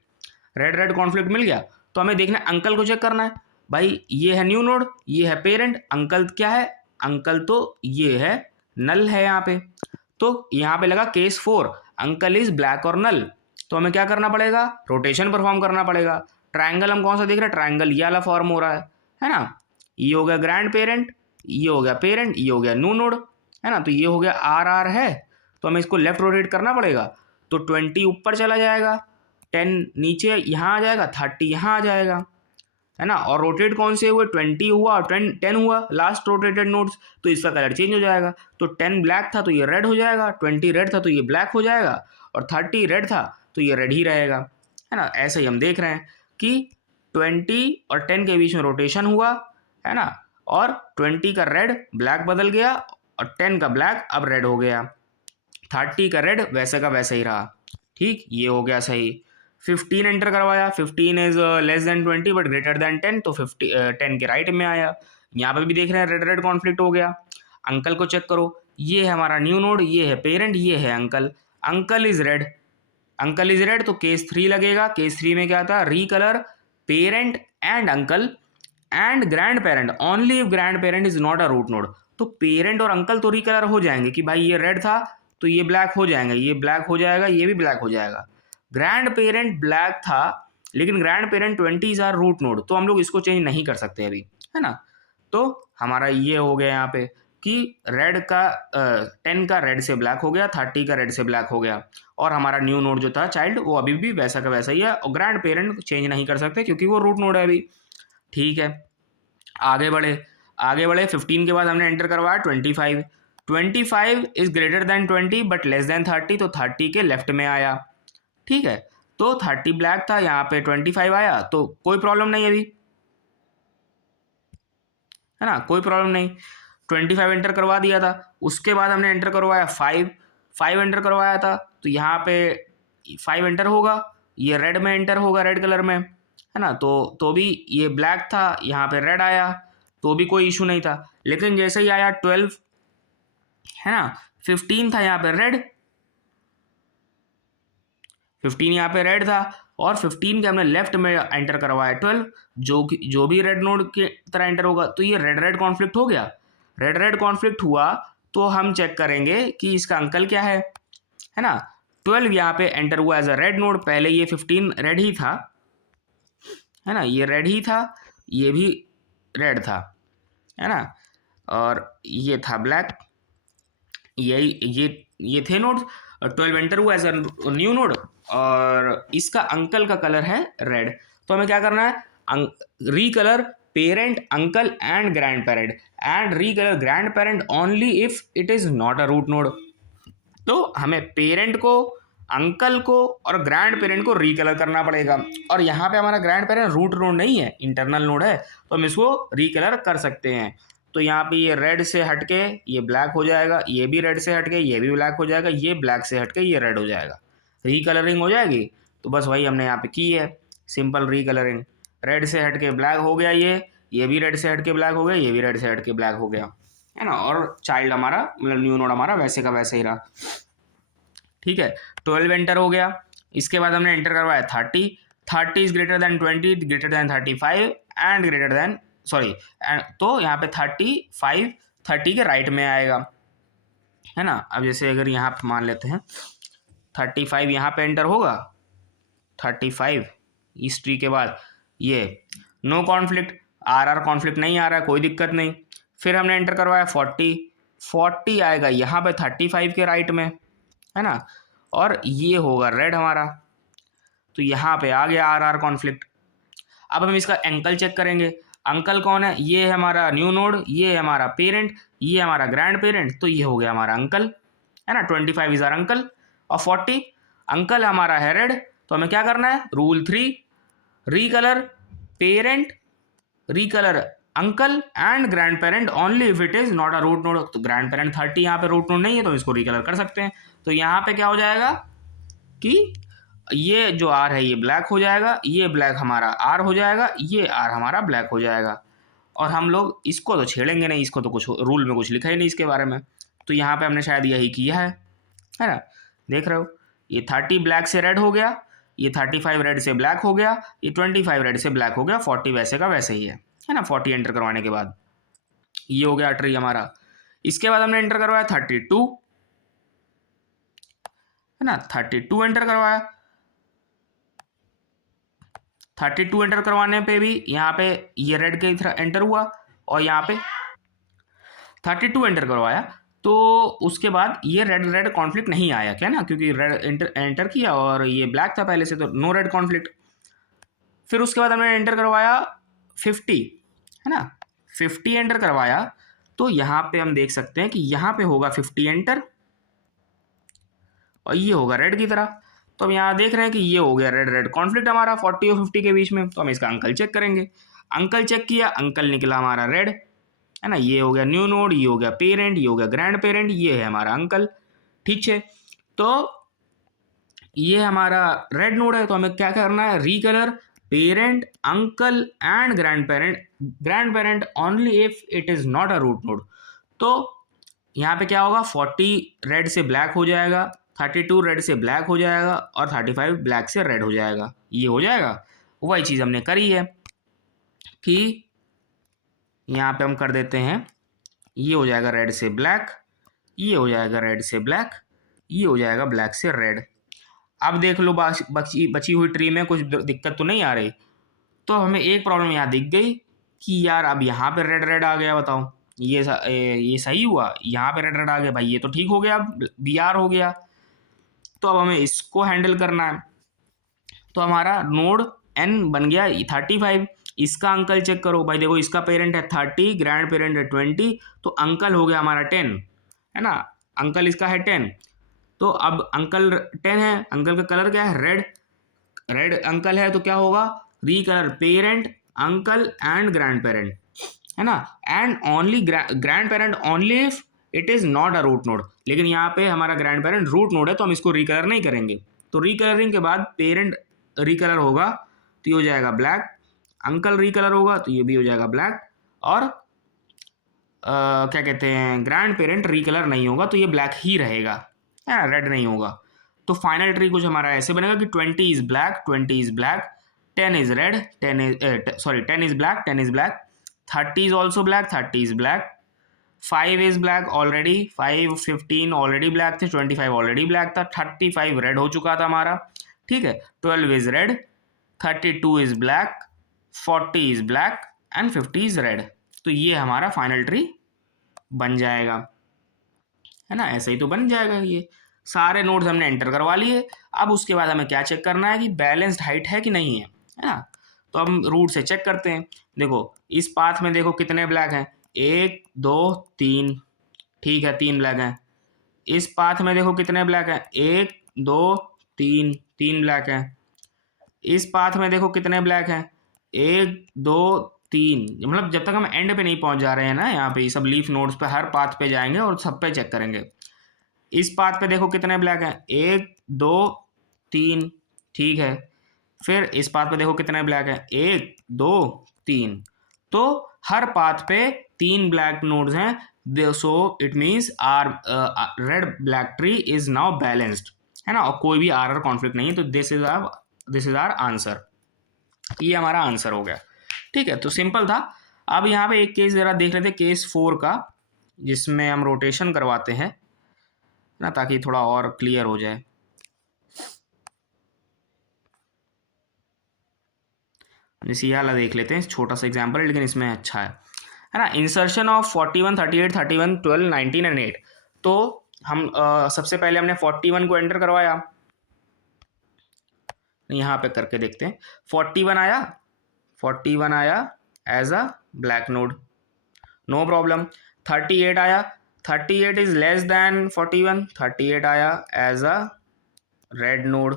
red red conflict मिल गया। तो हमें देखना है अंकल को चेक करना है, भाई ये है न्यू नोड, ये है पेरेंट, अंकल क्या है, अंकल तो ये है, नल है यहाँ पे। तो यहाँ पे लगा केस 4, अंकल इज ब्लैक और नल, तो हमें क्या करना पड़ेगा, रोटेशन परफॉर्म करना पड़ेगा। ट्रायंगल हम कौन सा देख रहे हैं, ट्रायंगल ये वाला फॉर्म हो रहा है ना, ये हो गया ग्रैंड पेरेंट, ये हो गया पेरेंट, ये हो गया न्यू नोड, है ना। तो ये हो गया आर आर है, तो हमें इसको लेफ्ट रोटेट करना पड़ेगा। तो 20 ऊपर चला जाएगा, 10 नीचे यहाँ आ जाएगा, 30 यहाँ आ जाएगा, है ना। और रोटेट कौन से हुए, 20 हुआ और 10 हुआ लास्ट रोटेटेड नोड्स, तो इसका कलर चेंज हो जाएगा। तो 10 ब्लैक था तो ये रेड हो जाएगा, 20 रेड था तो ये ब्लैक हो जाएगा, और 30 रेड था तो ये रेड ही रहेगा, है ना। ऐसे ही हम देख रहे हैं कि 20 और 10 के बीच में रोटेशन हुआ, है ना, और 20 का रेड ब्लैक बदल गया और 10 का ब्लैक अब रेड हो गया, 30 का रेड वैसे का वैसे ही रहा। ठीक, ये हो गया सही। 15 एंटर करवाया, 15 is less then 20 but greater than 10, तो 10 के राइट में आया। यहाँ पे भी देख रहे हैं रेड रेड कॉन्फ्लिक्ट हो गया। अंकल को चेक करो, ये है हमारा न्यू नोड, ये है पेरेंट, ये है uncle. Uncle is red, uncle is red, तो केस 3 लगेगा। केस 3 में क्या था, recolour parent and uncle and grand parent only if grand parent is not a root node. तो पेरेंट और अंकल तो रिकलर हो जाएंगे कि भाई ये रेड था तो ये ब्लैक हो जाएगा, ये ब्लैक हो जाएगा, ये भी ब्लैक हो जाएगा। ग्रैंड पेरेंट ब्लैक था लेकिन grand parent 20 are root node, तो हम लोग इसको चेंज नहीं कर सकते अभी, है ना। तो हमारा ये हो गया यहाँ पे कि रेड का 10 का रेड से ब्लैक हो गया, 30 का रेड से ब्लैक हो गया, और हमारा न्यू नोड जो था चाइल्ड वो अभी भी वैसा का वैसा ही है, और ग्रैंड पेरेंट चेंज नहीं कर सकते क्योंकि वो रूट नोड है अभी। ठीक है, आगे बढ़े, आगे बढ़े। 15 के बाद हमने एंटर करवाया 25। 25 is greater than 20 but less than 30, तो 30 के लेफ्ट में आया। ठीक है, तो 30 ब्लैक था, यहाँ पे 25 आया, तो कोई प्रॉब्लम नहीं अभी, है ना, कोई प्रॉब्लम नहीं। 25 एंटर करवा दिया था। उसके बाद हमने एंटर करवाया 5, 5 एंटर करवाया था, तो यहाँ पे 5 एंटर होगा, ये रेड में एंटर होगा, रेड कलर में, है ना। तो भी ये ब्लैक था, यहाँ पे रेड आया, तो भी कोई इशू नहीं था। लेकिन जैसे ही आया 12, है ना, 15 था यहाँ पे रेड, 15 यहाँ पे रेड था, और 15 के हमने लेफ्ट में एंटर करवाया 12, जो भी रेड नोड के तरह एंटर होगा, तो ये रेड रेड कॉन्फ्लिक्ट हो गया। रेड रेड कॉन्फ्लिक्ट हुआ तो हम चेक करेंगे कि इसका अंकल क्या है ना। 12 यहाँ पे एंटर हुआ एज अ रेड नोड, पहले ये 15 रेड ही था, है ना, ये रेड ही था, ये भी रेड था, है ना, और ये था ब्लैक, ये थे नोड्स। 12 एंटर हुआ एज अ न्यू नोड, और इसका अंकल का कलर है रेड। तो हमें क्या करना है, recolour parent uncle and grand parent, and recolour grand parent only if it is not a root node. तो हमें पेरेंट को, अंकल को और ग्रैंड पेरेंट को रीकलर करना पड़ेगा, और यहाँ पे हमारा ग्रैंड पेरेंट रूट नोड नहीं है, इंटरनल नोड है, तो हम इसको रीकलर कर सकते हैं। तो यहाँ पे ये रेड से हटके ये ब्लैक हो जाएगा, ये भी रेड से हटके ये भी ब्लैक हो जाएगा, ये ब्लैक से हटके ये रेड हो जाएगा, रीकलरिंग हो जाएगी। तो बस वही हमने यहाँ पे की है, सिंपल रीकलरिंग। रेड से हटके ब्लैक हो गया, ये भी रेड से हटके ब्लैक हो गया, ये भी रेड से हटके ब्लैक हो गया, है ना, और चाइल्ड हमारा मतलब न्यू नोड हमारा वैसे का वैसे ही रहा। ठीक है, 12 एंटर हो गया। इसके बाद हमने एंटर करवाया 30, 30 is greater than 20, greater than 35 and greater than, sorry, तो यहाँ पे 35 30 के राइट में आएगा, है ना। अब जैसे अगर यहाँ पे मान लेते हैं 35 यहाँ पे एंटर होगा, 35 इस ट्री के बाद ये no conflict, R R conflict नहीं आ रहा है, कोई दिक्कत नहीं। फिर हमने एंटर करवाया 40, 40 आएगा यहाँ पे 35 के राइट में, है ना, और ये होगा रेड हमारा, तो यहाँ पे आ गया आर आर कॉन्फ्लिक्ट। अब हम इसका अंकल चेक करेंगे। अंकल कौन है, ये है हमारा न्यू नोड, ये है हमारा पेरेंट, ये है हमारा ग्रैंड पेरेंट, तो ये हो गया हमारा अंकल, है ना। 25 इज आर अंकल, और 40 अंकल हमारा है रेड, तो हमें क्या करना है, rule 3, recolour parent, recolour uncle and grand parent only if it is not a root node. तो ग्रैंड पेरेंट 30 यहाँ पे रूट नोड नहीं है, तो इसको रीकलर कर सकते हैं। तो यहाँ पे क्या हो जाएगा कि ये जो आर है ये ब्लैक हो जाएगा, ये ब्लैक हमारा आर हो जाएगा, ये आर हमारा ब्लैक हो जाएगा, और हम लोग इसको तो छेड़ेंगे नहीं, इसको तो कुछ रूल में कुछ लिखा ही नहीं इसके बारे में। तो यहाँ पे हमने शायद यही किया है ना, देख रहे हो, ये 30 ब्लैक से रेड हो गया, ये 35 रेड से ब्लैक हो गया, ये 25 रेड से ब्लैक हो गया, 40 वैसे का वैसे ही है ना। 40 एंटर करवाने के बाद ये हो गया ट्री हमारा। इसके बाद हमने एंटर करवाया 32, है ना, 32 एंटर करवाया। 32 एंटर करवाने पे भी यहाँ पे ये रेड की तरह एंटर हुआ, और यहाँ पे 32 एंटर करवाया, तो उसके बाद ये रेड रेड कॉन्फ्लिक्ट नहीं आया क्या ना, क्योंकि रेड एंटर किया और ये ब्लैक था पहले से, तो नो रेड कॉन्फ्लिक्ट। फिर उसके बाद हमने एंटर करवाया 50, है ना, 50 एंटर करवाया, तो यहाँ पे हम देख सकते हैं कि यहाँ पे होगा 50 एंटर और ये होगा रेड की तरह। तो हम यहाँ देख रहे हैं कि ये हो गया रेड रेड कॉन्फ्लिक्ट हमारा 40 और 50 के बीच में। तो हम इसका अंकल चेक करेंगे, अंकल चेक किया, अंकल निकला हमारा रेड, है ना, ये हो गया न्यू नोड, ये हो गया पेरेंट, ये हो गया ग्रैंड पेरेंट, ये है हमारा अंकल। ठीक है, तो ये हमारा रेड नोड है, तो हमें क्या करना है, recolour parent uncle and grand parent only if it is not a root node. तो यहाँ पे क्या होगा, 40 रेड से ब्लैक हो जाएगा, 32 रेड से ब्लैक हो जाएगा और 35 ब्लैक से रेड हो जाएगा। ये हो जाएगा, वही चीज़ हमने करी है कि यहाँ पे हम कर देते हैं, ये हो जाएगा रेड से ब्लैक, ये हो जाएगा रेड से ब्लैक, ये हो जाएगा ब्लैक से रेड। अब देख लो बची बची हुई ट्री में कुछ दिक्कत तो नहीं आ रही। तो हमें एक प्रॉब्लम यहाँ दिख गई कि यार अब यहाँ पे रेड रेड आ गया, बताओ ये सही हुआ, यहाँ पे रेड रेड आ गया भाई, ये तो ठीक हो गया, बी आर हो गया। तो अब हमें इसको हैंडल करना है। तो हमारा नोड एन बन गया 35, इसका अंकल चेक करो भाई, देखो इसका पेरेंट है 30, ग्रैंड पेरेंट है 20, तो अंकल हो गया हमारा 10, है ना, अंकल इसका है 10। तो अब अंकल 10 है, अंकल का कलर क्या है, रेड, रेड अंकल है, तो क्या होगा, recolour parent uncle and grand parent, है ना, and only grand parent only if it is not a root node. लेकिन यहाँ पे हमारा ग्रैंड पेरेंट रूट नोड है, तो हम इसको रिकलर नहीं करेंगे। तो रिकलरिंग के बाद पेरेंट रिकलर होगा तो ये हो जाएगा ब्लैक, अंकल रिकलर होगा तो ये भी हो जाएगा ब्लैक, और क्या कहते हैं, ग्रैंड पेरेंट रिकलर नहीं होगा तो ये ब्लैक ही रहेगा, है ना, रेड नहीं होगा। तो फाइनल ट्री कुछ हमारा ऐसे बनेगा कि 20 is black, 20 is black, 10 is red, 10 is sorry 10 is black, 10 is black, 30 is also black, 30 is black, 5 is black already, 5 15 already black थे, 25 ऑलरेडी ब्लैक था, 35 रेड हो चुका था हमारा। ठीक है, 12 is red, 32 is black, 40 is black and 50 is red. तो ये हमारा फाइनल ट्री बन जाएगा, है ना, ऐसे ही तो बन जाएगा। ये सारे नोड्स हमने एंटर करवा लिए। अब उसके बाद हमें क्या चेक करना है कि बैलेंस्ड हाइट है कि नहीं है ना। तो हम रूट से चेक करते हैं। देखो इस पाथ में देखो कितने ब्लैक हैं, 1 2 3, ठीक है 3 ब्लैक हैं। इस पाथ में देखो कितने ब्लैक हैं, 1 2 3, 3 ब्लैक हैं। इस पाथ में देखो कितने ब्लैक हैं, 1 2 3, मतलब जब तक हम एंड पे नहीं पहुंच जा रहे हैं ना, यहाँ पे ये सब लीफ नोड्स पे हर पाथ पे जाएंगे और सब पे चेक करेंगे। इस पाथ पे देखो कितने ब्लैक हैं, 1 2 3, ठीक है। फिर इस पाथ पे देखो कितने ब्लैक हैं, 1 2 3। तो हर पाथ पे 3 ब्लैक नोड्स हैं, so it means our red black tree is now balanced, है ना, और कोई भी आर कॉन्फ्लिक्ट नहीं है। तो दिस इज आर आंसर, ये हमारा आंसर हो गया। ठीक है, तो सिंपल था। अब यहाँ पे एक केस जरा देख लेते हैं, केस 4 का, जिसमें हम रोटेशन करवाते हैं ना, ताकि थोड़ा और क्लियर हो जाए। जैसे ये वाला देख लेते हैं, छोटा सा एग्जाम्पल है लेकिन इसमें अच्छा है ना। Insertion of 41 38 31 12 19 and 8। तो हम सबसे पहले हमने 41 को एंटर करवाया, यहाँ पे करके देखते हैं। 41 आया as a black node, no problem. 38 आया, 38 इज लेस देन 41, 38 आया as a red node,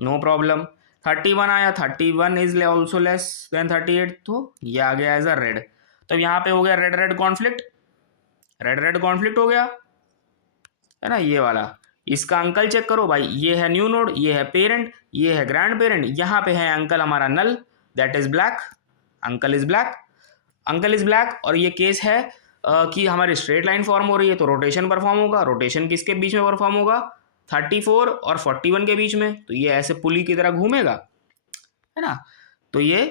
no problem. 31 आया, 31 इज ऑल्सो लेस देन 38, तो ये आ गया एज अ रेड। तो यहाँ पे हो गया red red conflict, red red conflict हो गया, है ना, ये वाला। इसका अंकल चेक करो भाई, ये है न्यू नोड, ये है पेरेंट, ये है ग्रैंड पेरेंट, यहाँ पे है अंकल हमारा null, that is black, uncle is black, uncle is black. और ये केस है कि हमारी स्ट्रेट लाइन फॉर्म हो रही है, तो रोटेशन परफॉर्म होगा। रोटेशन किसके बीच में परफॉर्म होगा, 34 और 41 के बीच में। तो ये ऐसे पुली की तरह घूमेगा, है ना। तो ये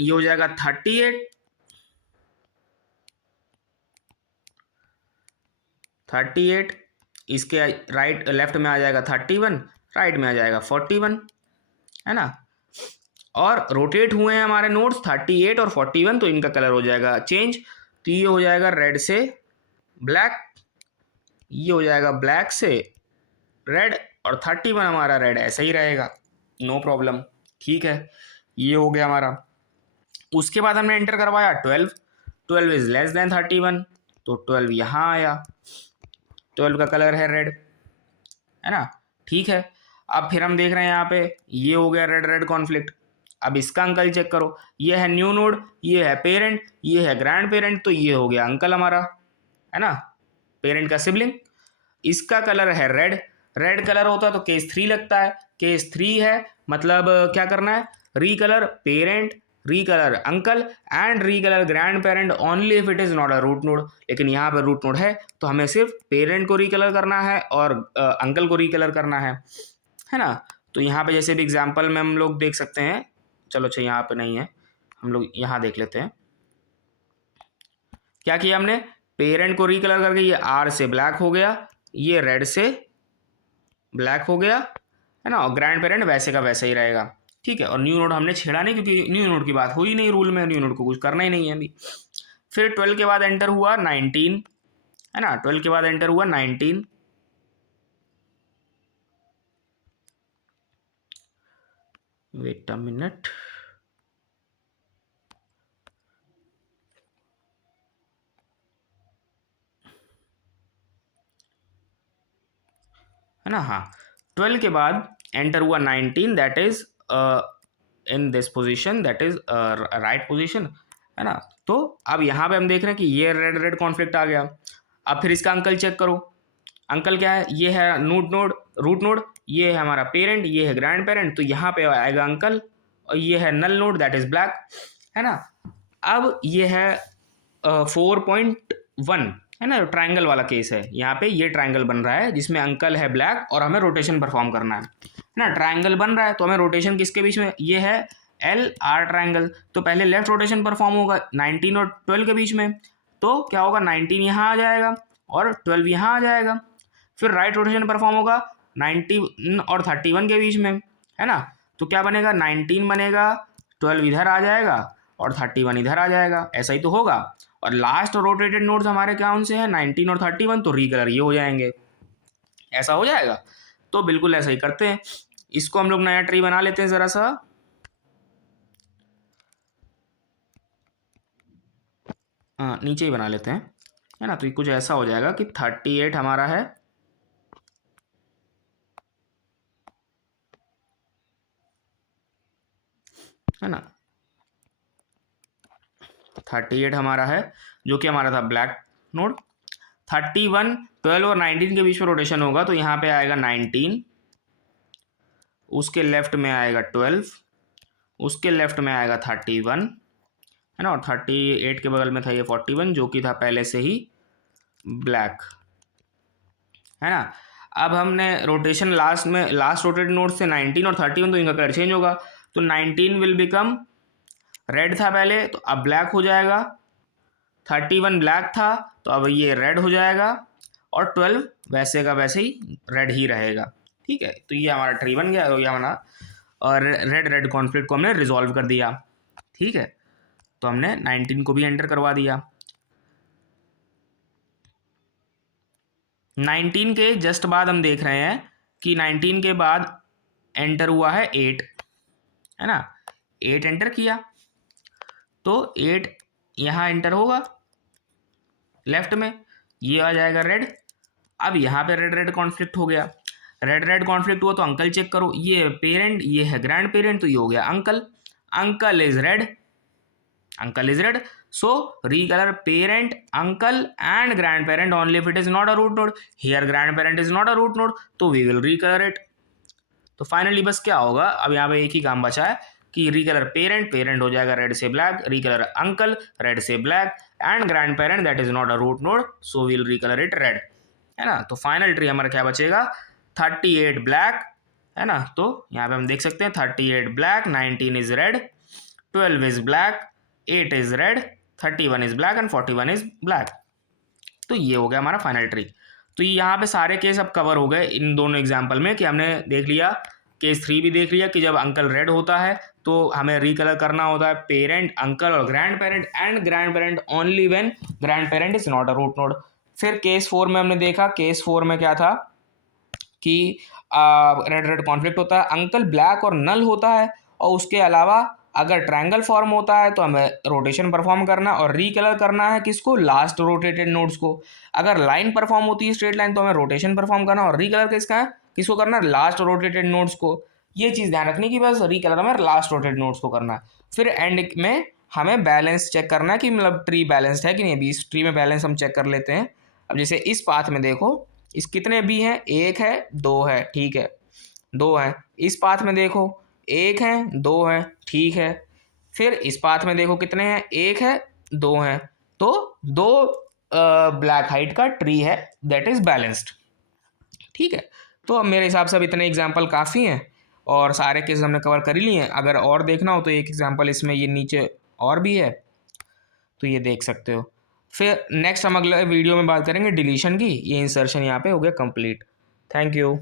हो जाएगा 38, इसके राइट लेफ्ट में आ जाएगा 31, राइट में आ जाएगा 41, है ना। और रोटेट हुए हैं हमारे नोड्स 38 और 41, तो इनका कलर हो जाएगा चेंज। तो ये हो जाएगा रेड से ब्लैक, ये हो जाएगा ब्लैक से रेड, और 31 हमारा रेड ऐसा ही रहेगा, नो प्रॉब्लम। ठीक है, ये हो गया हमारा। उसके बाद हमने एंटर करवाया 12, 12 इज लेस देन 31, तो 12 यहाँ आया, 12 का कलर है रेड, है ना। ठीक है, अब फिर हम देख रहे हैं यहाँ पे ये हो गया रेड रेड कॉन्फ्लिक्ट। अब इसका अंकल चेक करो, ये है न्यू नोड, ये है पेरेंट, ये है ग्रैंड पेरेंट, तो ये हो गया अंकल हमारा, है ना, पेरेंट का सिबलिंग। इसका कलर है रेड, रेड कलर होता तो केस 3 लगता है, केस 3 है, मतलब क्या करना है, recolour parent, recolour uncle and recolour grand parent only if it is not a root node. लेकिन यहाँ पर रूट नोड है तो हमें सिर्फ पेरेंट को रीकलर करना है और अंकल को रीकलर करना है ना। तो यहाँ पे जैसे भी एग्जांपल में हम लोग देख सकते हैं, चलो अच्छा यहाँ पे नहीं है, हम लोग यहाँ देख लेते हैं। क्या किया हमने, पेरेंट को रीकलर करके ये आर से ब्लैक हो गया, ये रेड से ब्लैक हो गया, है ना, और ग्रैंड पेरेंट वैसे का वैसा ही रहेगा। ठीक है, और न्यू नोड हमने छेड़ा नहीं क्योंकि न्यू नोड की बात हुई नहीं रूल में, न्यू नोड को कुछ करना ही नहीं है अभी। फिर 12 के बाद एंटर हुआ 19, है ना, 12 के बाद एंटर हुआ 19, वेट अ मिनट, है ना, हाँ 12 के बाद एंटर हुआ 19, that is in this position, that is right position, है ना। तो अब यहाँ पे हम देख रहे हैं कि ये रेड रेड कॉन्फ्लिक्ट आ गया। अब फिर इसका अंकल चेक करो, अंकल क्या है, ये है रूट नोड, ये है हमारा पेरेंट, ये है ग्रैंड पेरेंट, तो यहाँ पे आएगा अंकल, और ये है नल नोड दैट इज ब्लैक, है ना। अब ये है 4.1, है ना, ट्राइंगल वाला केस है, यहाँ पे ये ट्राइंगल बन रहा है जिसमें अंकल है ब्लैक और हमें रोटेशन परफॉर्म करना है ना। ट्राइंगल बन रहा है तो हमें रोटेशन किसके बीच में, ये है एल आर ट्राइंगल, तो पहले लेफ्ट रोटेशन परफॉर्म होगा 19 और 12 के बीच में, तो क्या होगा 19 यहाँ आ जाएगा और 12 यहाँ आ जाएगा। फिर राइट रोटेशन परफॉर्म होगा 19 और 31 के बीच में, है ना, तो क्या बनेगा 19 बनेगा, 12 इधर आ जाएगा और 31 इधर आ जाएगा, ऐसा ही तो होगा। और लास्ट रोटेटेड नोड्स हमारे कौन से हैं, 19 और 31, तो रीकलर ये हो जाएंगे, ऐसा हो जाएगा। तो बिल्कुल ऐसा ही करते हैं, इसको हम लोग नया ट्री बना लेते हैं जरा सा, हाँ नीचे ही बना लेते हैं, है ना। तो ये कुछ ऐसा हो जाएगा कि 38 हमारा है ना, 38 हमारा है जो कि हमारा था ब्लैक नोड। 31, 12 और 19 के बीच में रोटेशन होगा, तो यहाँ पे आएगा 19, उसके लेफ्ट में आएगा 12, उसके लेफ्ट में आएगा 31, है ना, और 38 के बगल में था ये 41 जो कि था पहले से ही ब्लैक, है ना। अब हमने रोटेशन लास्ट रोटेटेड नोड से 19 और 31, तो इनका कलर चेंज होगा, तो 19 विल बिकम रेड था पहले तो अब ब्लैक हो जाएगा, 31 ब्लैक था तो अब ये रेड हो जाएगा, और 12 वैसे का वैसे ही रेड ही रहेगा। ठीक है, तो ये हमारा ट्री बन गया, ये हमारा, और रेड रेड कॉन्फ्लिक्ट को हमने रिजॉल्व कर दिया। ठीक है, तो हमने 19 को भी एंटर करवा दिया। 19 के जस्ट बाद हम देख रहे हैं कि 19 के बाद एंटर हुआ है 8, है ना, 8 एंटर किया, तो 8 यहाँ एंटर होगा लेफ्ट में, ये आ जाएगा रेड। अब यहाँ पे रेड रेड कॉन्फ्लिक्ट हो गया, रेड रेड कॉन्फ्लिक्ट हुआ तो अंकल चेक करो, ये पेरेंट, ये है ग्रैंड पेरेंट, तो ये हो गया uncle, uncle is red, uncle is red, so recolor parent uncle and grandparent only if it is not a root node, here grandparent is not a root node, तो we will recolor it। तो finally बस क्या होगा, अब यहाँ पे एक ही काम बचा है कि रिकलर पेरेंट, पेरेंट हो जाएगा रेड से ब्लैक, रिकलर अंकल रेड से black, and grand parent that is not a root node, so will recolour it red, है ना। तो फाइनल ट्री हमारा क्या बचेगा, 38 ब्लैक, है ना, तो यहाँ पे हम देख सकते हैं 38 black, 19 is red, 12 is black, 8 is red, 31 is black and 41 is black. तो ये हो गया हमारा फाइनल ट्री। तो यहाँ पे सारे केस अब कवर हो गए इन दोनों एग्जाम्पल में, कि हमने देख लिया केस 3 भी देख लिया कि जब अंकल रेड होता है तो हमें रिकलर करना होता है पेरेंट, अंकल और grand parent, and grand parent only when grand parent is not a root node. फिर केस 4 में हमने देखा, केस 4 में क्या था कि रेड रेड कॉन्फ्लिक्ट होता है, अंकल ब्लैक और नल होता है, और उसके अलावा अगर ट्रायंगल फॉर्म होता है तो हमें रोटेशन परफॉर्म करना और रिकलर करना है किसको, लास्ट रोटेटेड नोड्स को। अगर लाइन परफॉर्म होती है स्ट्रेट लाइन तो हमें रोटेशन परफॉर्म करना और रिकलर किसका है, किसको करना है, लास्ट रोटेटेड नोड्स को। ये चीज़ ध्यान रखनी कि बस रिकलर हमें लास्ट रोटेटेड नोड्स को करना है। फिर एंड में हमें बैलेंस चेक करना है कि मतलब ट्री बैलेंस्ड है कि नहीं। अभी इस ट्री में बैलेंस हम चेक कर लेते हैं। अब जैसे इस पाथ में देखो, इस कितने बी हैं, एक है दो है, ठीक है, दो है। इस पाथ में देखो एक है दो है, ठीक है। फिर इस पाथ में देखो कितने हैं, एक है दो हैं, तो दो ब्लैक हाइट का ट्री है, दैट इज बैलेंस्ड, ठीक है। तो अब मेरे हिसाब से अब इतने एग्जाम्पल काफ़ी हैं और सारे केस हमने कवर कर ही लिए हैं। अगर और देखना हो तो एक एग्जाम्पल इसमें ये नीचे और भी है, तो ये देख सकते हो। फिर नेक्स्ट हम अगले वीडियो में बात करेंगे डिलीशन की। ये इंसर्शन यहाँ पे हो गया कंप्लीट। Thank you.